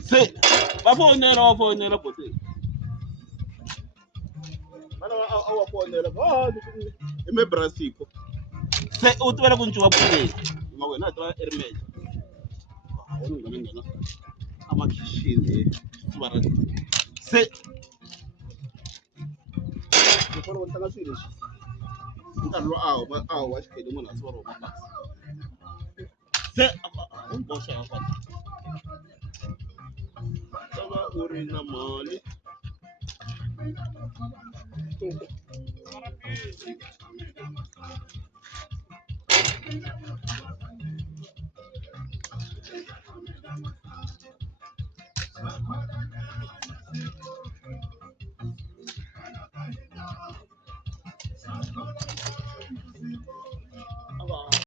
Se va fonela pote. Mana awa fonela ba me brasico. Se u tivela ku ncuva pote. Ma wena twa ermele. Wena ngana amakhishini sibara. Se ukolo ntanga swilo leswi. Nkarhi lo awu wa xikhedi munhu a swi vona mapasi. Se boxa ya pata. Tava u ri na mali.